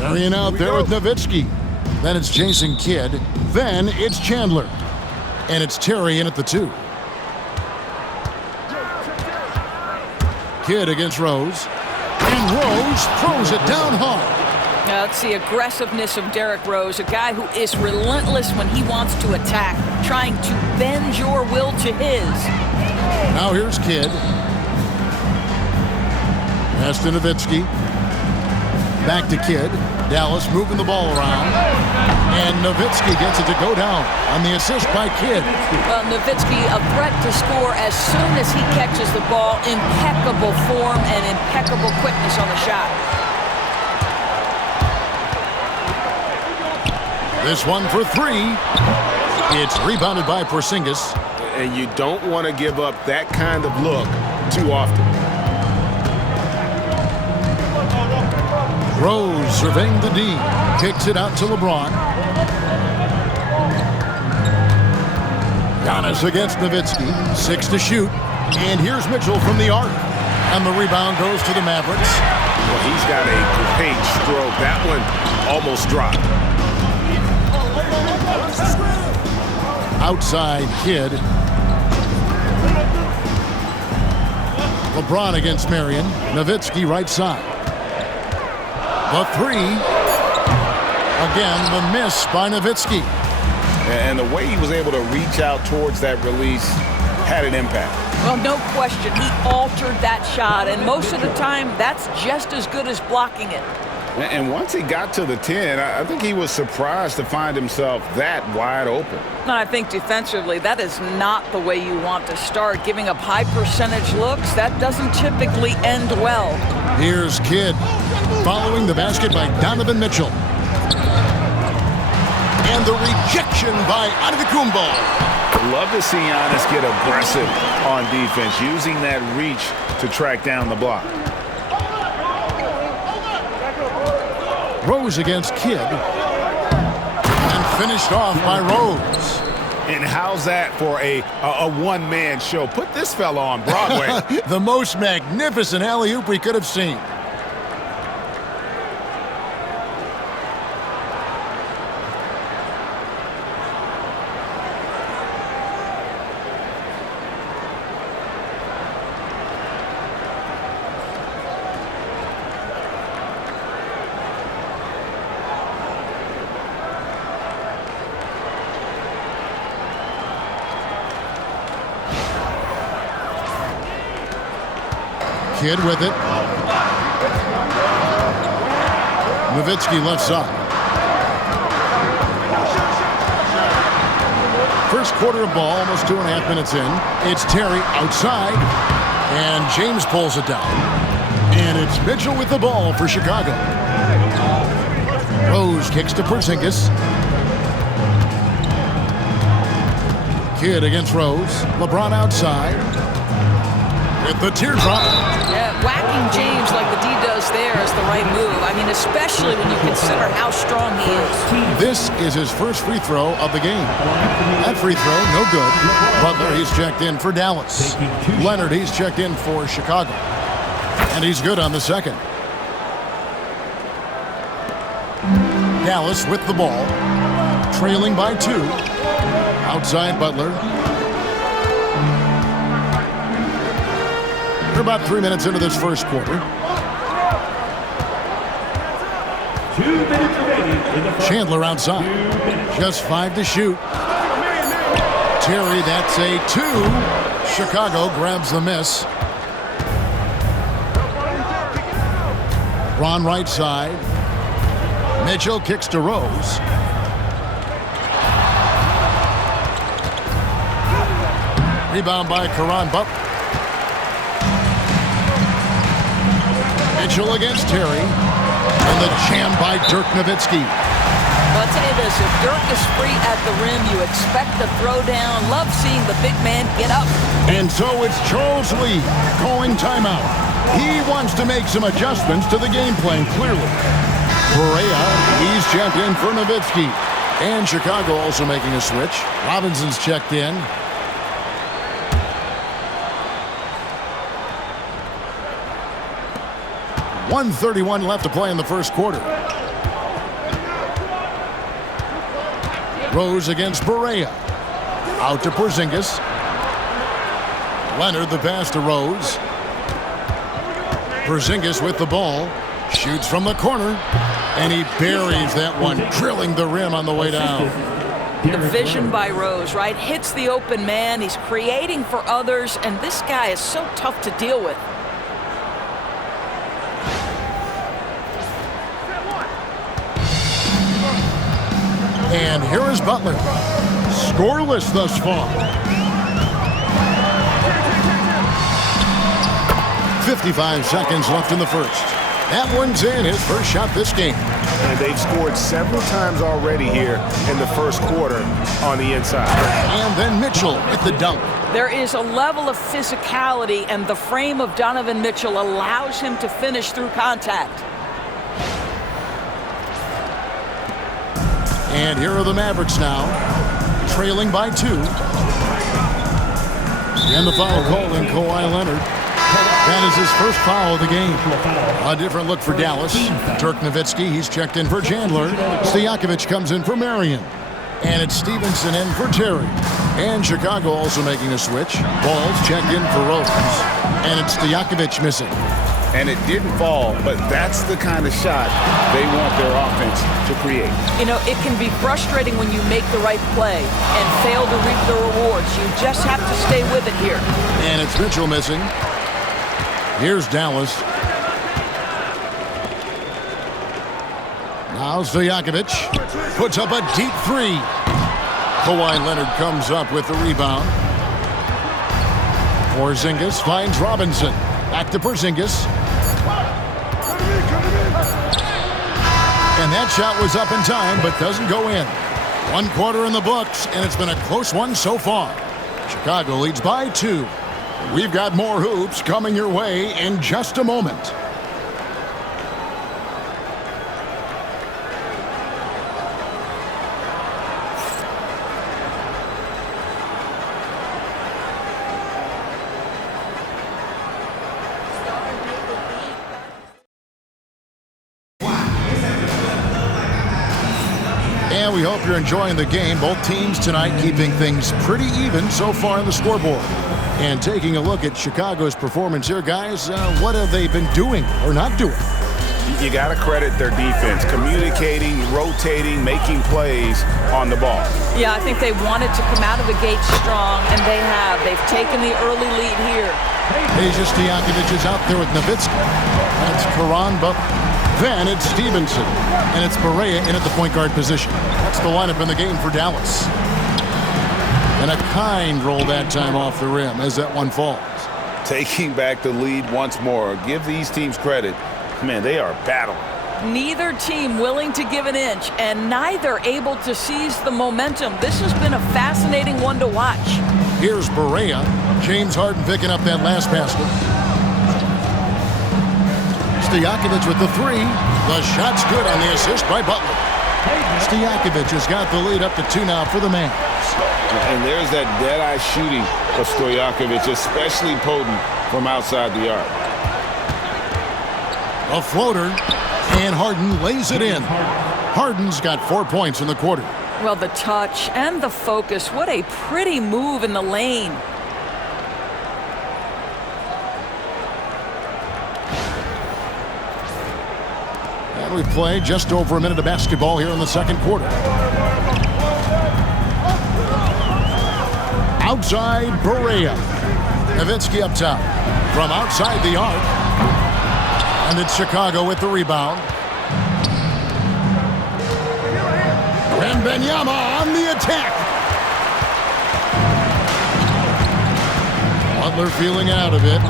Marion out there with Nowitzki. Then it's Jason Kidd. Then it's Chandler. And it's Terry in at the 2. Kidd against Rose. And Rose throws it down hard. Now, that's the aggressiveness of Derrick Rose, a guy who is relentless when he wants to attack, trying to bend your will to his. Now here's Kidd. Pass to Nowitzki. Back to Kidd. Dallas moving the ball around. And Nowitzki gets it to go down on the assist by Kidd. Well, Nowitzki, a threat to score as soon as he catches the ball. Impeccable form and impeccable quickness on the shot. This one for 3. It's rebounded by Porzingis. And you don't want to give up that kind of look too often. Rose surveying the D. Kicks it out to LeBron. Giannis against Nowitzki. 6 to shoot. And here's Mitchell from the arc. And the rebound goes to the Mavericks. Well, he's got a great stroke. That one almost dropped. Outside Kidd. LeBron against Marion. Nowitzki right side. The 3. Again, the miss by Nowitzki. And the way he was able to reach out towards that release had an impact. Well, no question. He altered that shot, and most of the time, that's just as good as blocking it. And once he got to the 10, I think he was surprised to find himself that wide open. And I think defensively, that is not the way you want to start. Giving up high percentage looks, that doesn't typically end well. Here's Kidd. Following the basket by Donovan Mitchell. And the rejection by Antetokounmpo. Love to see Giannis get aggressive on defense, using that reach to track down the block. Rose against Kidd. And finished off by Rose. And how's that for a one-man show? Put this fella on Broadway. The most magnificent alley-oop we could have seen. Kidd with it. Nowitzki left side. First quarter of ball, almost 2.5 minutes in. It's Terry outside, and James pulls it down. And it's Mitchell with the ball for Chicago. Rose kicks to Porzingis. Kidd against Rose. LeBron outside. With the teardrop. Yeah, whacking James like the D does there is the right move. I mean, especially when you consider how strong he is. This is his first free throw of the game. That free throw, no good. Butler, he's checked in for Dallas. Leonard, he's checked in for Chicago. And he's good on the second. Dallas with the ball. Trailing by 2. Outside Butler. We're about 3 minutes into this first quarter. 2 minutes remaining in the first. Chandler outside. Just 5 to shoot. Terry, that's a 2. Chicago grabs the miss. Ron right side. Mitchell kicks to Rose. Rebound by Caron Butler. Mitchell against Terry. And the jam by Dirk Nowitzki. Well, I'll tell you this, if Dirk is free at the rim, you expect the throwdown. Love seeing the big man get up. And so it's Charles Lee calling timeout. He wants to make some adjustments to the game plan, clearly. Correa, he's checked in for Nowitzki. And Chicago also making a switch. Robinson's checked in. .131 left to play in the first quarter. Rose against Barea. Out to Porzingis. Leonard the pass to Rose. Porzingis with the ball. Shoots from the corner. And he buries that one, drilling the rim on the way down. The vision by Rose, right? Hits the open man. He's creating for others. And this guy is so tough to deal with. And here is Butler. Scoreless thus far. 55 seconds left in the first. That one's in, his first shot this game. And they've scored several times already here in the first quarter on the inside. And then Mitchell with the dunk. There is a level of physicality, and the frame of Donovan Mitchell allows him to finish through contact. And here are the Mavericks now, trailing by 2. And the foul call in Kawhi Leonard. That is his first foul of the game. A different look for Dallas. Dirk Nowitzki, he's checked in for Chandler. Stojakovic comes in for Marion. And it's Stevenson in for Terry. And Chicago also making a switch. Balls checked in for Rose. And it's Stojakovic missing. And it didn't fall, but that's the kind of shot they want their offense to create. You know, it can be frustrating when you make the right play and fail to reap the rewards. You just have to stay with it here. And it's Mitchell missing. Here's Dallas. Now Stojakovic puts up a deep 3. Kawhi Leonard comes up with the rebound. Porzingis finds Robinson. Back to Porzingis. And that shot was up in time, but doesn't go in. 1 quarter in the books, and it's been a close one so far. Chicago leads by 2. We've got more hoops coming your way in just a moment. And we hope you're enjoying the game. Both teams tonight keeping things pretty even so far on the scoreboard. And taking a look at Chicago's performance here, guys, what have they been doing or not doing? You got to credit their defense, communicating, rotating, making plays on the ball. Yeah, I think they wanted to come out of the gate strong, and they have. They've taken the early lead here. Peja Stojakovic is out there with Nowitzki. That's Caron Butler. Then it's Stevenson. And it's Barea in at the point guard position. That's the lineup in the game for Dallas. And a kind roll that time off the rim as that one falls. Taking back the lead once more. Give these teams credit. Man, they are battling. Neither team willing to give an inch, and neither able to seize the momentum. This has been a fascinating one to watch. Here's Barea. James Harden picking up that last basket. Stojakovic with the 3. The shot's good on the assist by Butler. Stojakovic has got the lead up to 2 now for the Mavs. And there's that dead-eye shooting of Stojakovic, especially potent from outside the arc. A floater, and Harden lays it in. Harden's got 4 points in the quarter. Well, the touch and the focus, what a pretty move in the lane. And we've played just over a minute of basketball here in the second quarter. Outside, Barea. Nowitzki up top. From outside the arc. And it's Chicago with the rebound. Wembanyama on the attack. Butler feeling out of it.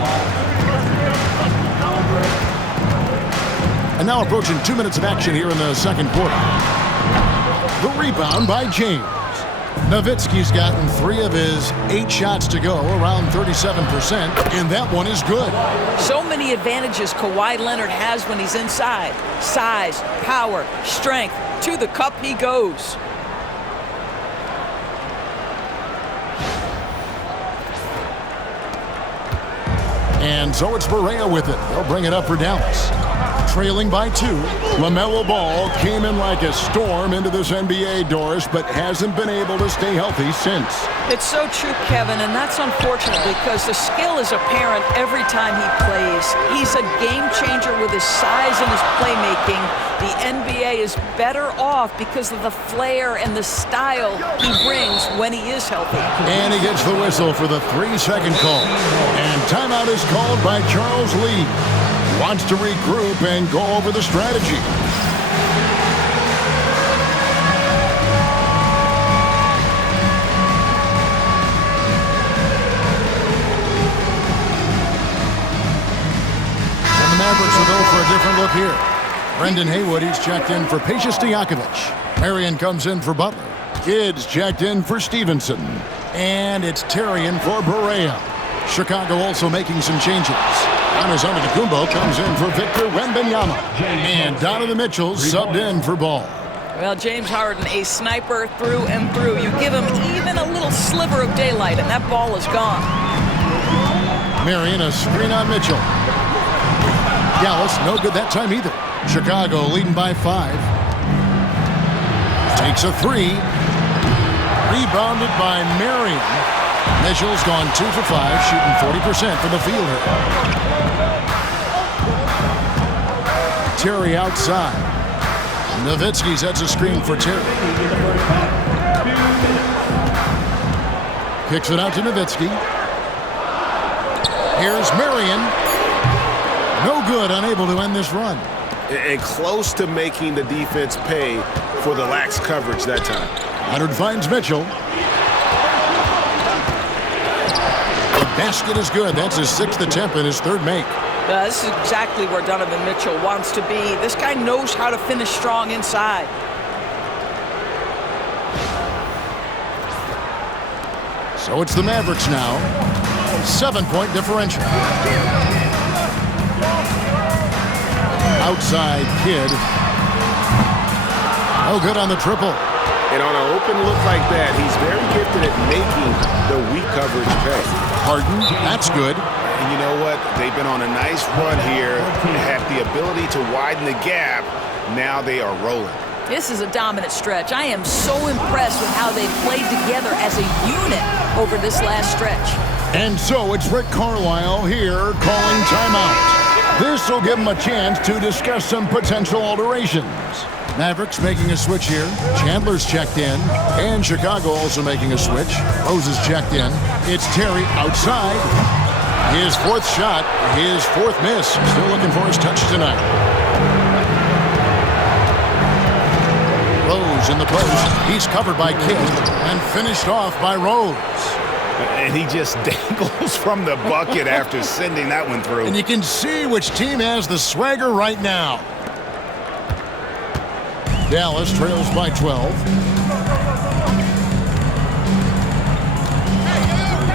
And now approaching 2 minutes of action here in the second quarter. The rebound by James. Nowitzki's gotten 3 of his 8 shots to go, around 37%, and that one is good. So many advantages Kawhi Leonard has when he's inside. Size, power, strength. To the cup he goes. And so it's Barea with it. They'll bring it up for Dallas. trailing by 2. LaMelo Ball came in like a storm into this NBA, Doris, but hasn't been able to stay healthy since. It's so true, Kevin, and that's unfortunate because the skill is apparent every time he plays. He's a game changer with his size and his playmaking. The NBA is better off because of the flair and the style he brings when he is healthy. And he gets the whistle for the 3-second call. And timeout is called by Charles Lee. Wants to regroup and go over the strategy. And the Mavericks will go for a different look here. Brendan Haywood, he's checked in for Peja Stojakovic. Marion comes in for Butler. Kidd's checked in for Stevenson. And it's Tarian for Barea. Chicago also making some changes. Giannis Antetokounmpo comes in for Victor Wembanyama. And Donovan Mitchell subbed in for Ball. Well, James Harden, a sniper through and through. You give him even a little sliver of daylight, and that ball is gone. Marion, a screen on Mitchell. Dallas, no good that time either. Chicago leading by 5. Takes a 3. Rebounded by Marion. Mitchell's gone 2 for 5, shooting 40% from the field here. Terry outside. Nowitzki sets a screen for Terry. Kicks it out to Nowitzki. Here's Marion. No good, unable to end this run. And close to making the defense pay for the lax coverage that time. Leonard finds Mitchell. The basket is good. That's his 6th attempt and his 3rd make. This is exactly where Donovan Mitchell wants to be. This guy knows how to finish strong inside. So it's the Mavericks now. 7-point differential. Outside Kidd. No good on the triple. And on an open look like that, he's very gifted at making the weak coverage pay. Harden, that's good. And you know what? They've been on a nice run here, have the ability to widen the gap. Now they are rolling. This is a dominant stretch. I am so impressed with how they've played together as a unit over this last stretch. And so it's Rick Carlisle here calling timeout. This will give him a chance to discuss some potential alterations. Mavericks making a switch here. Chandler's checked in. And Chicago also making a switch. Rose is checked in. It's Terry outside. His 4th shot, his 4th miss. Still looking for his touch tonight. Rose in the post. He's covered by Kidd and finished off by Rose. And he just dangles from the bucket after sending that one through. And you can see which team has the swagger right now. Dallas trails by 12.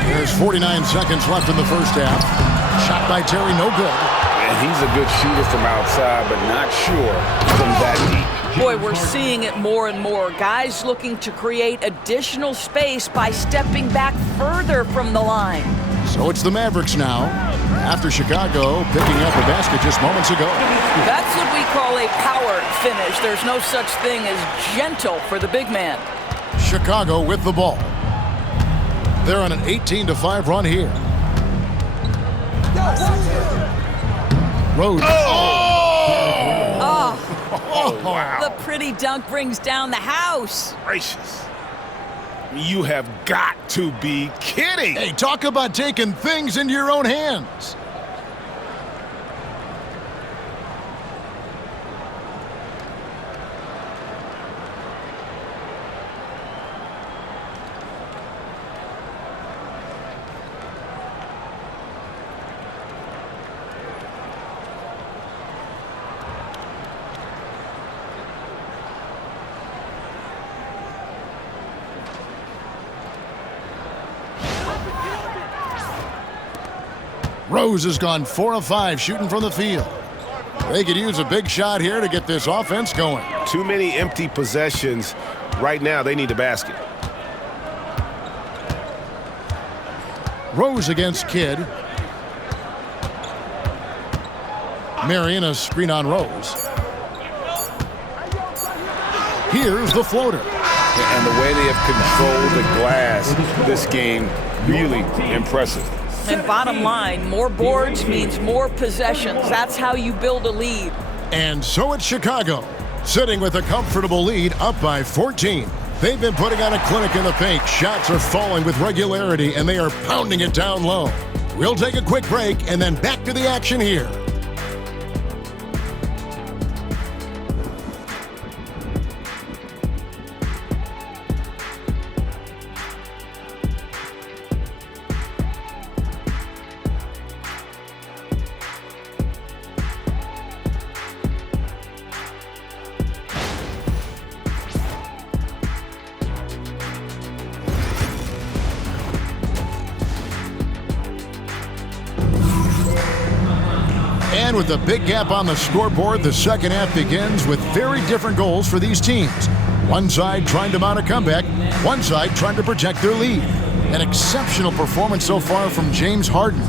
There's 49 seconds left in the first half. Shot by Terry, no good. And he's a good shooter from outside, but not sure from that deep. Boy, we're seeing it more and more. Guys looking to create additional space by stepping back further from the line. So it's the Mavericks now, after Chicago picking up a basket just moments ago. That's what we call a power finish. There's no such thing as gentle for the big man. Chicago with the ball. They're on an 18-5 run here. Rose. Oh, wow. The pretty dunk brings down the house. Gracious. You have got to be kidding. Hey, talk about taking things into your own hands. Rose has gone 4 of 5 shooting from the field. They could use a big shot here to get this offense going. Too many empty possessions. Right now, they need a basket. Rose against Kidd. Marion, a screen on Rose. Here's the floater. And the way they have controlled the glass this game, really impressive. And bottom line, more boards means more possessions. That's how you build a lead. And so it's Chicago, sitting with a comfortable lead up by 14. They've been putting on a clinic in the paint. Shots are falling with regularity, and they are pounding it down low. We'll take a quick break and then back to the action here. And with a big gap on the scoreboard, the second half begins with very different goals for these teams. One side trying to mount a comeback, one side trying to protect their lead. An exceptional performance so far from James Harden.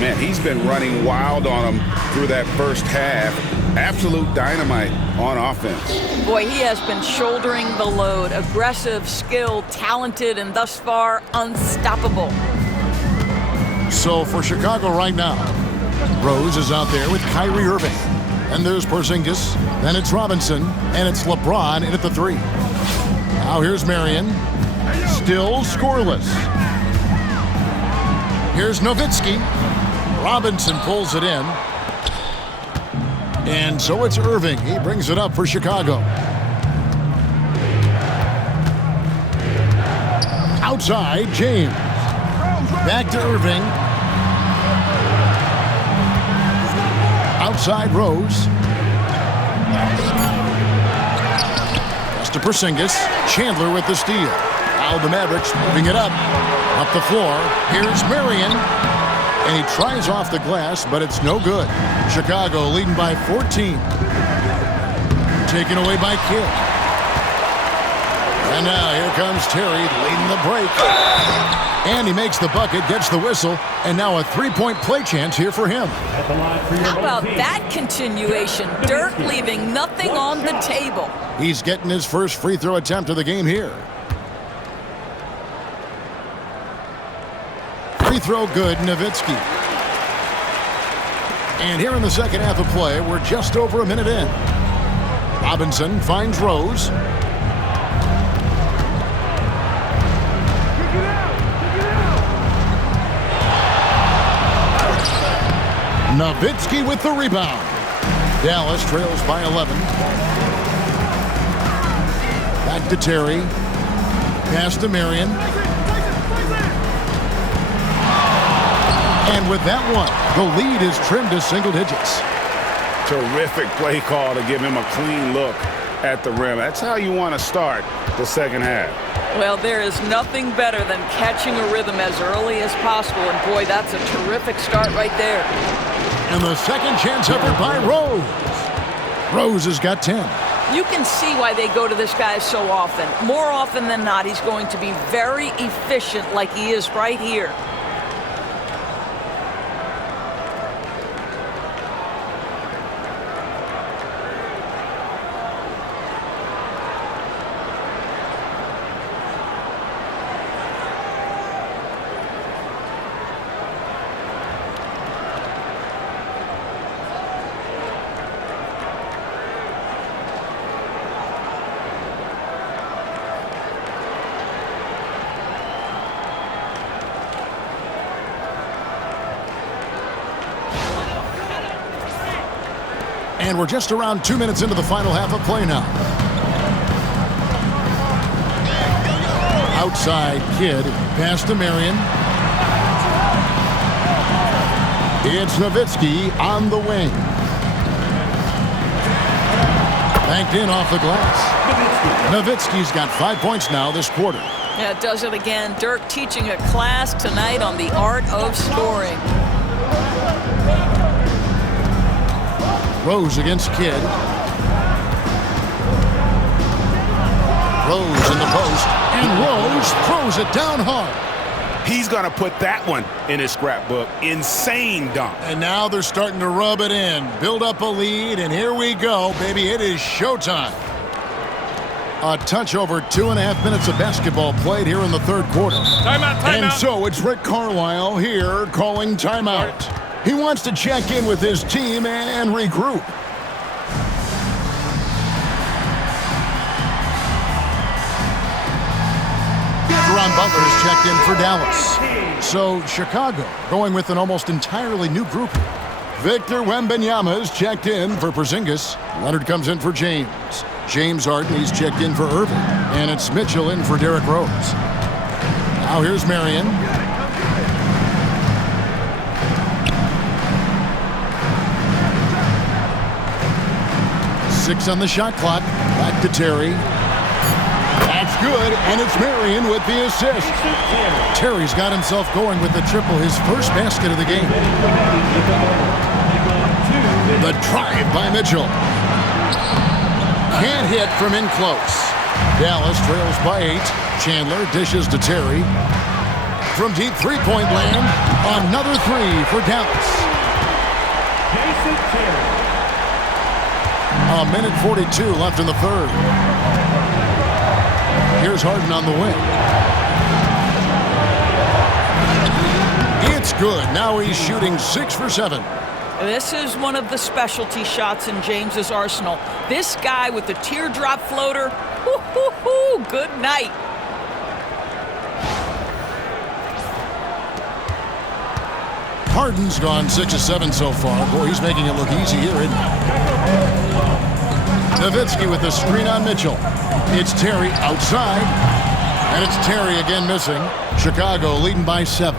Man, he's been running wild on them through that first half. Absolute dynamite on offense. Boy, he has been shouldering the load. Aggressive, skilled, talented, and thus far unstoppable. So for Chicago right now, Rose is out there with Kyrie Irving. And there's Porzingis. Then it's Robinson. And it's LeBron in at the 3. Now here's Marion. Still scoreless. Here's Nowitzki. Robinson pulls it in. And so it's Irving. He brings it up for Chicago. Outside, James. Back to Irving. Outside Rose. Pass to Porzingis. Chandler with the steal. Now the Mavericks moving it up the floor. Here's Marion. And he tries off the glass, but it's no good. Chicago leading by 14. Taken away by Kidd. And now here comes Terry leading the break. And he makes the bucket, gets the whistle, and now a three-point play chance here for him. How about that continuation? Dirk leaving nothing on the table. He's getting his first free throw attempt of the game here. Free throw good, Nowitzki. And here in the second half of play, we're just over a minute in. Robinson finds Rose. Nowitzki with the rebound. Dallas trails by 11. Back to Terry. Pass to Marion. And with that one, the lead is trimmed to single digits. Terrific play call to give him a clean look at the rim. That's how you want to start the second half. Well, there is nothing better than catching a rhythm as early as possible. And boy, that's a terrific start right there. And the second chance effort by Rose. Rose has got 10. You can see why they go to this guy so often. More often than not, he's going to be very efficient like he is right here. And we're just around 2 minutes into the final half of play now. Outside Kidd. Pass to Marion. It's Nowitzki on the wing. Banked in off the glass. Nowitzki's got 5 points now this quarter. Yeah, it does it again. Dirk teaching a class tonight on the art of scoring. Rose against Kidd. Rose in the post. And Rose throws it down hard. He's going to put that one in his scrapbook. Insane dunk. And now they're starting to rub it in, build up a lead, and here we go, baby. It is showtime. A touch over 2.5 minutes of basketball played here in the third quarter. Timeout. And so it's Rick Carlisle here calling timeout. He wants to check in with his team and regroup. Caron Butler's checked in for Dallas. So Chicago going with an almost entirely new group. Victor Wembanyama is checked in for Porzingis. Leonard comes in for James. James Harden, he's checked in for Irving. And it's Mitchell in for Derrick Rose. Now here's Marion. Six on the shot clock. Back to Terry. That's good, and it's Marion with the assist. Terry's got himself going with the triple, his first basket of the game. The drive by Mitchell. Can't hit from in close. Dallas trails by 8. Chandler dishes to Terry. From deep three-point land, another three for Dallas. Jason Terry. A minute 42 left in the third. Here's Harden on the wing. It's good. Now he's shooting 6 for 7. This is one of the specialty shots in James's arsenal. This guy with the teardrop floater, good night. Harden's gone 6 of 7 so far. Boy, he's making it look easy here, isn't he? Nowitzki with the screen on Mitchell. It's Terry outside, and it's Terry again missing. Chicago leading by 7.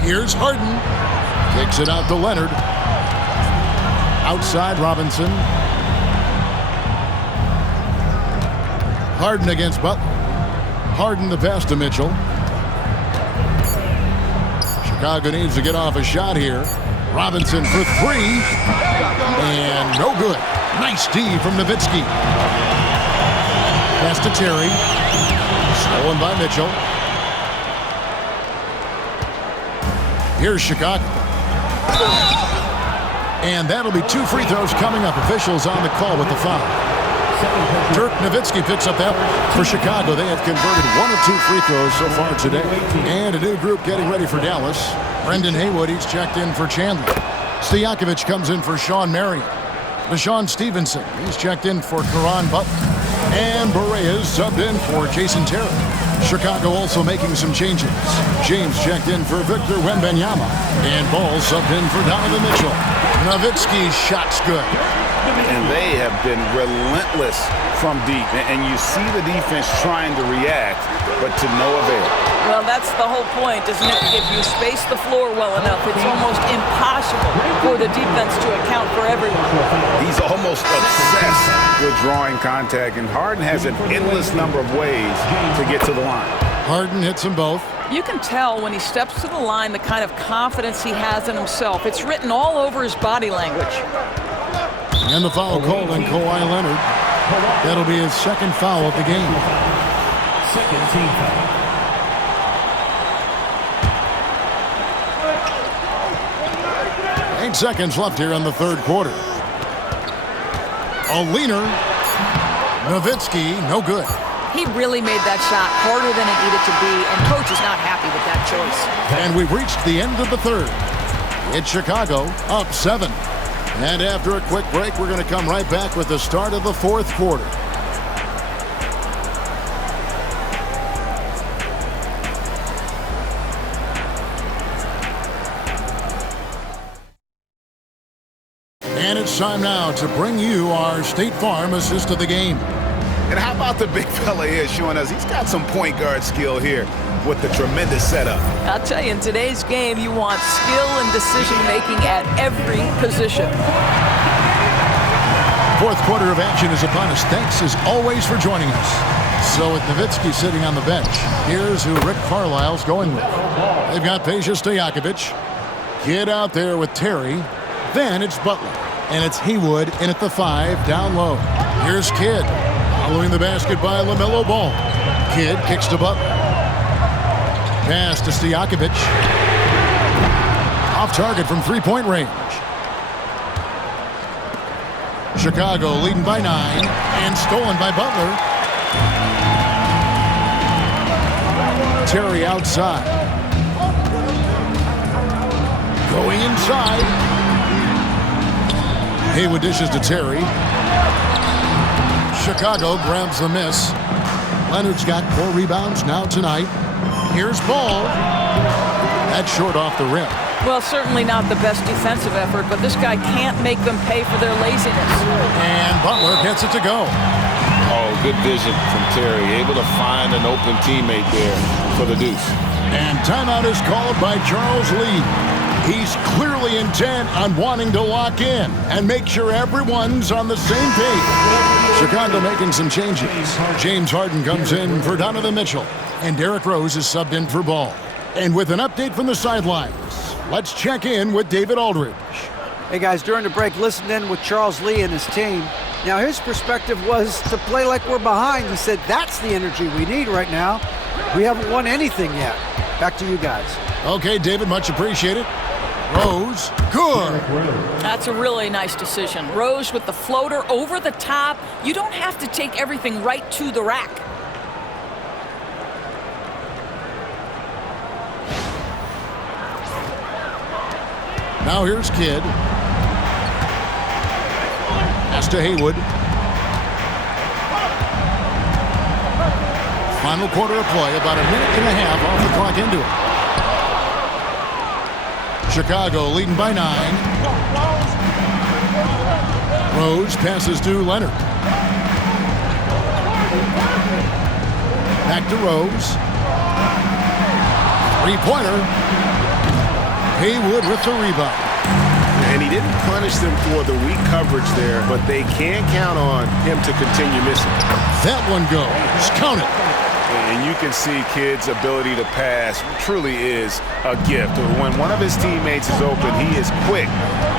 Here's Harden. Kicks it out to Leonard. Outside Robinson. Harden against Butler. Harden the pass to Mitchell. Chicago needs to get off a shot here. Robinson for 3. And no good. Nice D from Nowitzki. Pass to Terry. Stolen by Mitchell. Here's Chicago. And that'll be 2 free throws coming up. Officials on the call with the foul. Dirk Nowitzki picks up that one. For Chicago, they have converted 1 of 2 free throws so far today. And a new group getting ready for Dallas. Brendan Haywood, he's checked in for Chandler. Stojakovic comes in for Sean Marion. Deshaun Stevenson, he's checked in for Caron Butler. And Boreas subbed in for Jason Terry. Chicago also making some changes. James checked in for Victor Wembanyama. And Ball subbed in for Donovan Mitchell. Nowitzki's shot's good. And they have been relentless from deep. And you see the defense trying to react, but to no avail. Well, that's the whole point, isn't it? If you space the floor well enough, it's almost impossible for the defense to account for everyone. He's almost obsessed with drawing contact, and Harden has an endless number of ways to get to the line. Harden hits them both. You can tell when he steps to the line the kind of confidence he has in himself. It's written all over his body language. And the foul called on Kawhi Leonard. That'll be his second foul of the game. Second team foul. 8 seconds left here in the third quarter. A leaner. Nowitzki, no good. He really made that shot harder than it needed to be, and coach is not happy with that choice. And we've reached the end of the third. It's Chicago up 7. And after a quick break, we're going to come right back with the start of the fourth quarter. And it's time now to bring you our State Farm assist of the game. And how about the big fella here showing us he's got some point guard skill here with the tremendous setup. I'll tell you, in today's game, you want skill and decision-making at every position. Fourth quarter of action is upon us. Thanks, as always, for joining us. So with Nowitzki sitting on the bench, here's who Rick Carlisle's going with. They've got Peja Stojakovic. Get out there with Terry. Then it's Butler. And it's Haywood in at the 5, down low. Here's Kidd. Following the basket by LaMelo Ball. Kidd kicks to Butler. Pass to Stojakovic. Off target from three-point range. Chicago leading by 9 and stolen by Butler. Terry outside. Going inside. Haywood dishes to Terry. Chicago grabs the miss. Leonard's got 4 rebounds now tonight. Here's Ball. That's short off the rim. Well, certainly not the best defensive effort, but this guy can't make them pay for their laziness. And Butler gets it to go. Oh, good vision from Terry. Able to find an open teammate there for the deuce. And timeout is called by Charles Lee. He's clearly intent on wanting to lock in and make sure everyone's on the same page. Chicago making some changes. James Harden comes in for Donovan Mitchell. And Derrick Rose is subbed in for Ball. And with an update from the sidelines, let's check in with David Aldridge. Hey guys, during the break, listened in with Charles Lee and his team. Now his perspective was to play like we're behind. He said that's the energy we need right now. We haven't won anything yet. Back to you guys. Okay, David, much appreciated. Rose, good. That's a really nice decision. Rose with the floater over the top. You don't have to take everything right to the rack. Now here's Kidd. Pass to Haywood. Final quarter of play, about a minute and a half off the clock into it. Chicago leading by 9. Rose passes to Leonard. Back to Rose. Three-pointer. Haywood with the rebound. And he didn't punish them for the weak coverage there, but they can count on him to continue missing. That one goes. Count it. And you can see Kidd's ability to pass truly is a gift. When one of his teammates is open, he is quick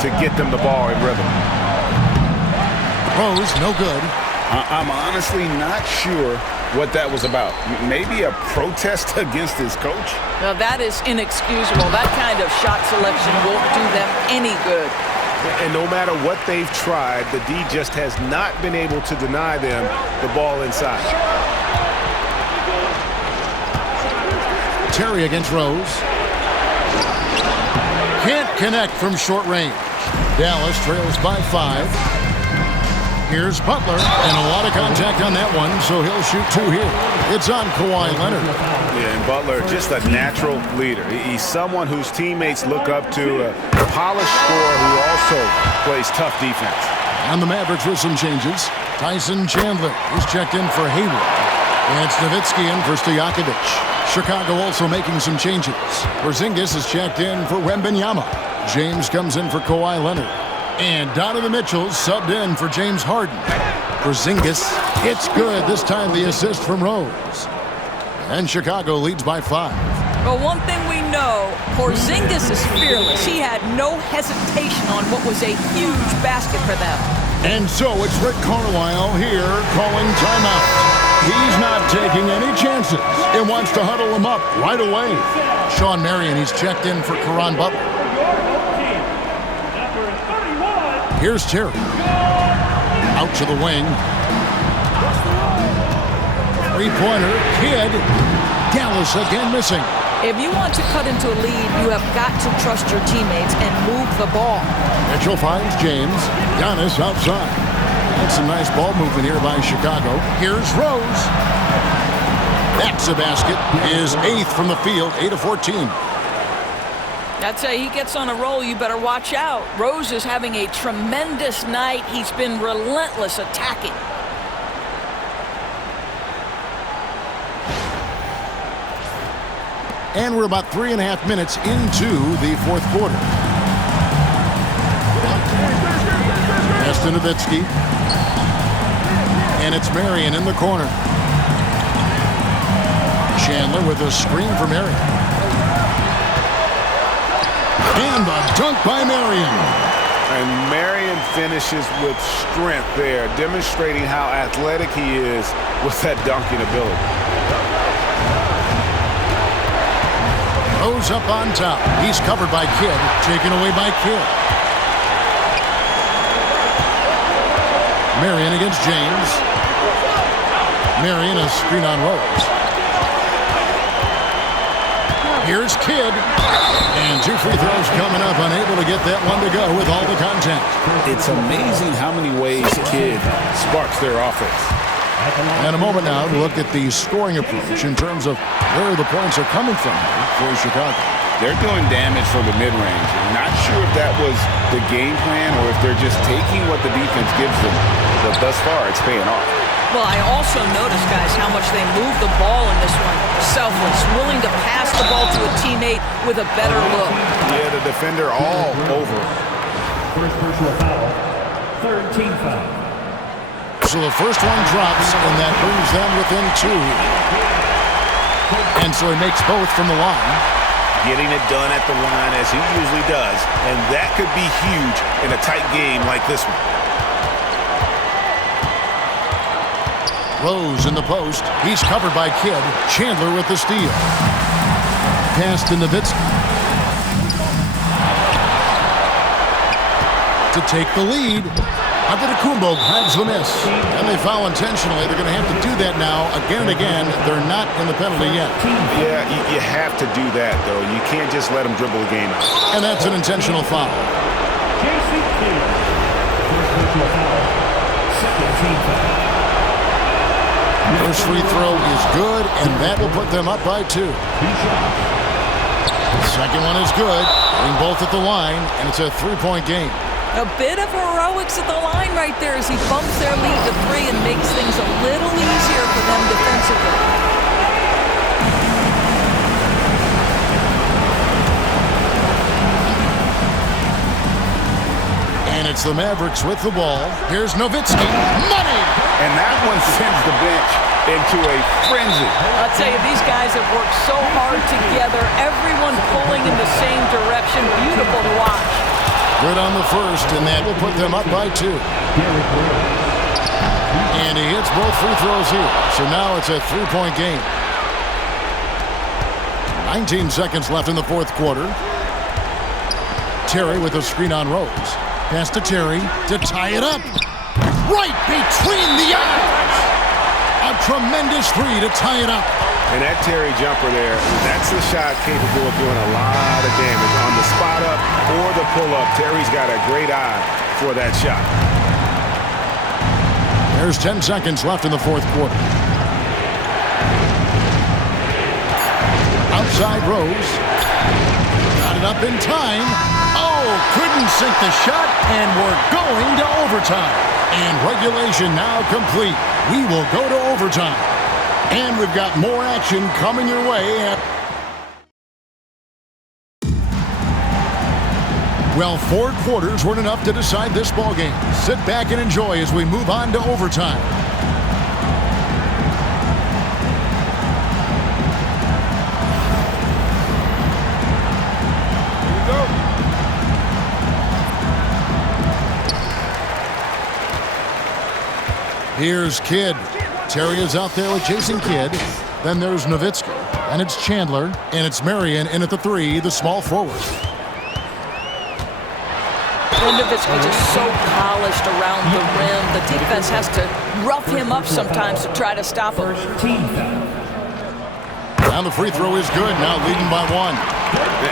to get them the ball in rhythm. Rose, no good. I'm honestly not sure what that was about. Maybe a protest against his coach? Now that is inexcusable. That kind of shot selection won't do them any good. And no matter what they've tried, the D just has not been able to deny them the ball inside. Terry against Rose. Can't connect from short range. Dallas trails by 5. Here's Butler, and a lot of contact on that one, so he'll shoot 2 here. It's on Kawhi Leonard. Yeah, and Butler, just a natural leader. He's someone whose teammates look up to, a polished scorer who also plays tough defense. And the Mavericks with some changes. Tyson Chandler is checked in for Haywood. And it's Nowitzki in for Stojakovic. Chicago also making some changes. Porzingis is checked in for Wembanyama. James comes in for Kawhi Leonard. And Donovan Mitchell subbed in for James Harden. Porzingis hits good. This time the assist from Rose. And Chicago leads by 5. Well, one thing we know, Porzingis is fearless. He had no hesitation on what was a huge basket for them. And so it's Rick Carlisle here calling timeout. He's not taking any chances and wants to huddle him up right away. Sean Marion, he's checked in for Caron Butler. Here's Terry. Out to the wing. Three-pointer. Kidd. Dallas again missing. If you want to cut into a lead, you have got to trust your teammates and move the ball. Mitchell finds James. Giannis outside. That's a nice ball movement here by Chicago. Here's Rose. That's a basket. His 8th from the field, 8 of 14. I'd say he gets on a roll, you better watch out. Rose is having a tremendous night. He's been relentless attacking. And we're about 3.5 minutes into the 4th quarter. Pass to Nowitzki. And it's Marion in the corner. Chandler with a screen for Marion. And the dunk by Marion. And Marion finishes with strength there, demonstrating how athletic he is with that dunking ability. Rose up on top. He's covered by Kidd. Taken away by Kidd. Marion against James. Marion a screen on Rose. Here's Kidd. And 2 free throws coming up. Unable to get that one to go with all the contact. It's amazing how many ways Kidd sparks their offense. And a moment now to look at the scoring approach in terms of where the points are coming from for Chicago. They're doing damage from the mid-range. Not sure if that was the game plan or if they're just taking what the defense gives them. But thus far, it's paying off. Well, I also noticed, guys, how much they move the ball in this one. Selfless, willing to pass the ball to a teammate with a better look. Yeah, the defender all over. First personal foul. Third team foul. So the first one drops, and that brings them within 2. And so he makes both from the line. Getting it done at the line as he usually does. And that could be huge in a tight game like this one. Rose in the post. He's covered by Kidd. Chandler with the steal. Pass to Nowitzki. To take the lead. Antetokounmpo grabs the miss. And they foul intentionally. They're going to have to do that now again and again. They're not in the penalty yet. Yeah, you have to do that, though. You can't just let them dribble the game out. And that's an intentional foul. Jason Kidd. First personal foul. Second team foul. First free throw is good, and that will put them up by 2. Second one is good. Getting both at the line, and it's a 3-point game. A bit of heroics at the line right there as he bumps their lead to 3 and makes things a little easier for them defensively. And it's the Mavericks with the ball. Here's Nowitzki. Money! And that one sends the bench into a frenzy. I'll tell you, these guys have worked so hard together, everyone pulling in the same direction. Beautiful to watch. Good on the first, and that will put them up by 2. And he hits both free throws here. So now it's a 3-point game. 19 seconds left in the fourth quarter. Terry with a screen on Rose. Pass to Terry to tie it up. Right between the eyes. A tremendous 3 to tie it up. And that Terry jumper there, that's the shot capable of doing a lot of damage. On the spot up or the pull-up, Terry's got a great eye for that shot. There's 10 seconds left in the fourth quarter. Outside Rose. Got it up in time. Oh, couldn't sink the shot, and we're going to overtime. And regulation now complete. We will go to overtime. And we've got more action coming your way. Well, 4 quarters weren't enough to decide this ballgame. Sit back and enjoy as we move on to overtime. Here we go. Here's Kidd. Terry is out there with Jason Kidd. Then there's Nowitzki. And it's Chandler. And it's Marion in at the 3, the small forward. Nowitzki just so polished around the rim. The defense has to rough him up sometimes to try to stop him. Now the free throw is good. Now leading by 1.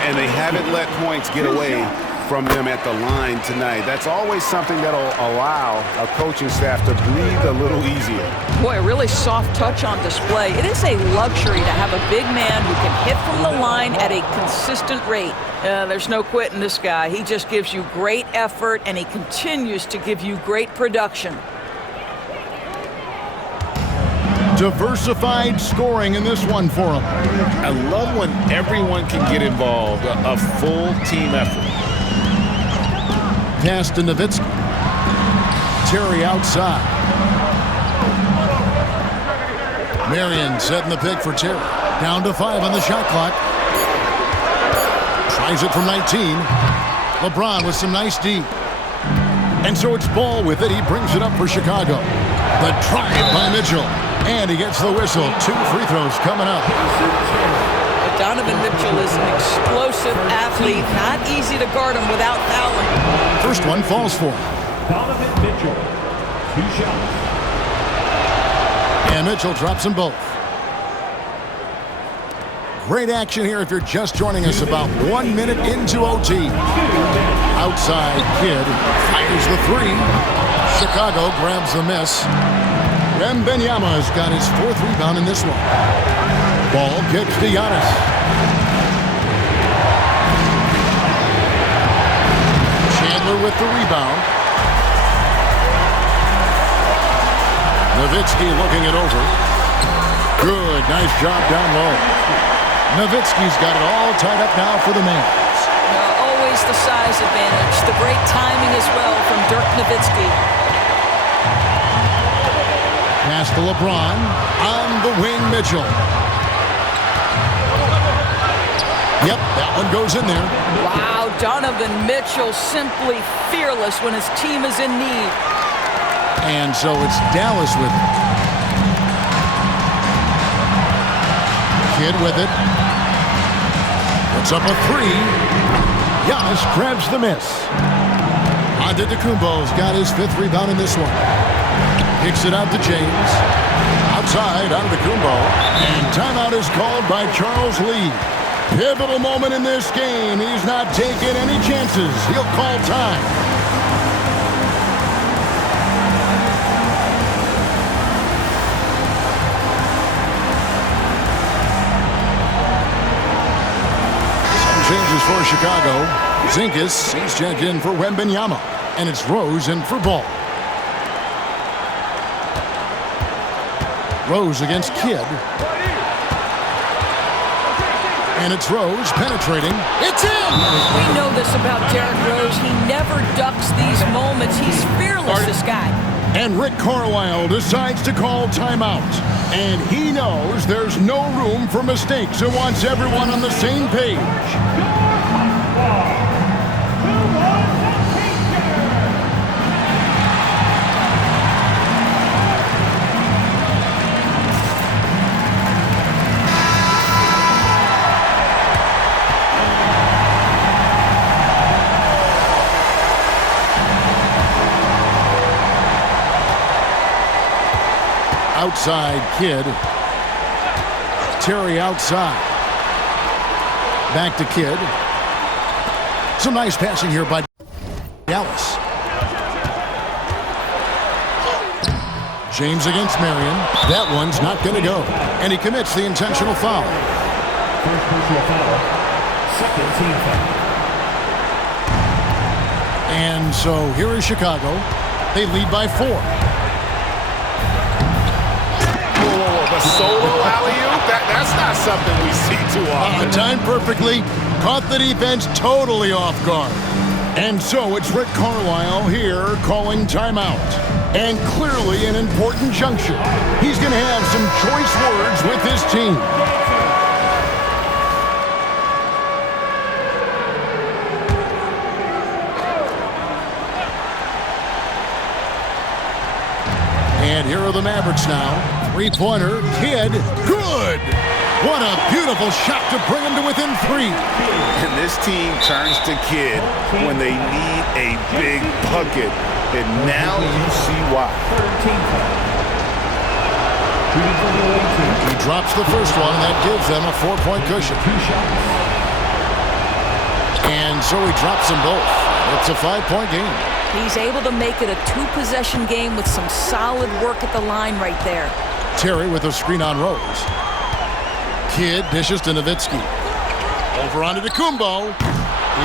And they haven't let points get away from them at the line tonight. That's always something that'll allow a coaching staff to breathe a little easier. Boy, a really soft touch on display. It is a luxury to have a big man who can hit from the line at a consistent rate. There's no quitting this guy. He just gives you great effort, and he continues to give you great production. Diversified scoring in this one for him. I love when everyone can get involved, a full team effort. Pass to Nowitzki. Terry outside. Marion setting the pick for Terry. Down to 5 on the shot clock. Tries it from 19. LeBron with some nice D. And so it's Ball with it. He brings it up for Chicago. The drive by Mitchell. And he gets the whistle. 2 free throws coming up. Donovan Mitchell is an explosive athlete. Not easy to guard him without fouling. First one falls for him. Donovan Mitchell, 2 shots. And Mitchell drops them both. Great action here if you're just joining us, about 1 minute into OT. Outside Kidd fires the 3. Chicago grabs the miss. Wembanyama's got his 4th rebound in this one. Ball kicks to Giannis. Chandler with the rebound. Nowitzki looking it over. Good, nice job down low. Nowitzki's got it all tied up now for the Mavs. Always the size advantage. The great timing as well from Dirk Nowitzki. Pass to LeBron. On the wing, Mitchell. Yep, that one goes in there. Wow, Donovan Mitchell simply fearless when his team is in need. And so it's Dallas with it. Kidd with it. Puts up a 3. Giannis grabs the miss. Antetokounmpo's got his 5th rebound in this one. Kicks it out to James. Outside, Antetokounmpo. And timeout is called by Charles Lee. Pivotal moment in this game. He's not taking any chances. He'll call time. Some changes for Chicago. Zinkas, he's checked in for Wembanyama. And it's Rose in for Ball. Rose against Kidd. And it's Rose penetrating. It's in! We know this about Derrick Rose. He never ducks these moments. He's fearless, this guy. And Rick Carlisle decides to call timeout. And he knows there's no room for mistakes and wants everyone on the same page. Outside Kidd. Terry outside. Back to Kidd. Some nice passing here by Dallas. James against Marion. That one's not going to go. And he commits the intentional foul. First personal foul. Second team foul. And so here is Chicago. They lead by 4. The solo alley-oop? That's not something we see too often. Timed perfectly. Caught the defense totally off guard. And so it's Rick Carlisle here calling timeout. And clearly an important juncture. He's going to have some choice words with his team. And here are the Mavericks now. 3-pointer, Kidd, good! What a beautiful shot to bring him to within 3. And this team turns to Kidd when they need a big bucket. And now you see why. He drops the first one, and that gives them a 4-point cushion. And so he drops them both. It's a 5-point game. He's able to make it a 2-possession game with some solid work at the line right there. Terry with a screen on Rose. Kidd dishes to Nowitzki. Over onto Antetokounmpo.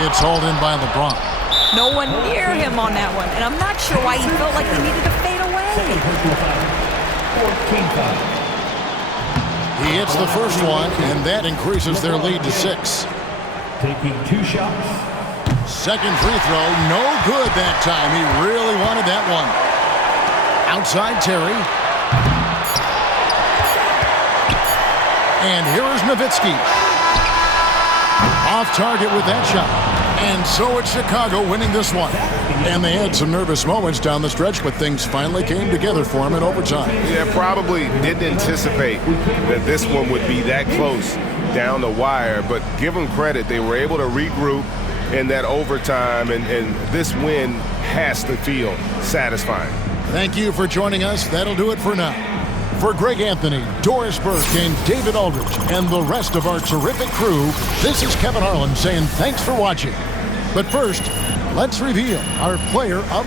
It's hauled in by LeBron. No one near him on that one, and I'm not sure why he felt like he needed to fade away. He hits the first one, and that increases their lead to 6. Taking 2 shots. Second free throw, no good that time. He really wanted that one. Outside Terry. And here is Nowitzki. Off target with that shot. And so it's Chicago winning this one. And they had some nervous moments down the stretch, but things finally came together for them in overtime. Yeah, probably didn't anticipate that this one would be that close down the wire, but give them credit. They were able to regroup in that overtime, and this win has to feel satisfying. Thank you for joining us. That'll do it for now. For Greg Anthony, Doris Burke, and David Aldridge, and the rest of our terrific crew, this is Kevin Harlan saying thanks for watching. But first, let's reveal our player of